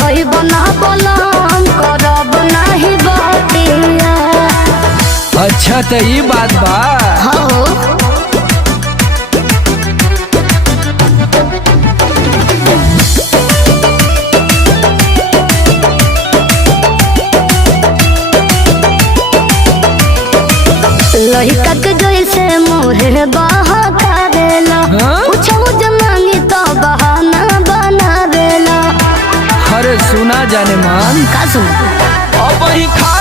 बढ़ई बना बलम करब नहीं बतिया। अच्छा तो ये बात बा। हाँ लड़का के जैसे मोहे बहका देला। पूछो जमानी तो बहाना बना देला। अरे सुना जाने मान का सुन अब ही खा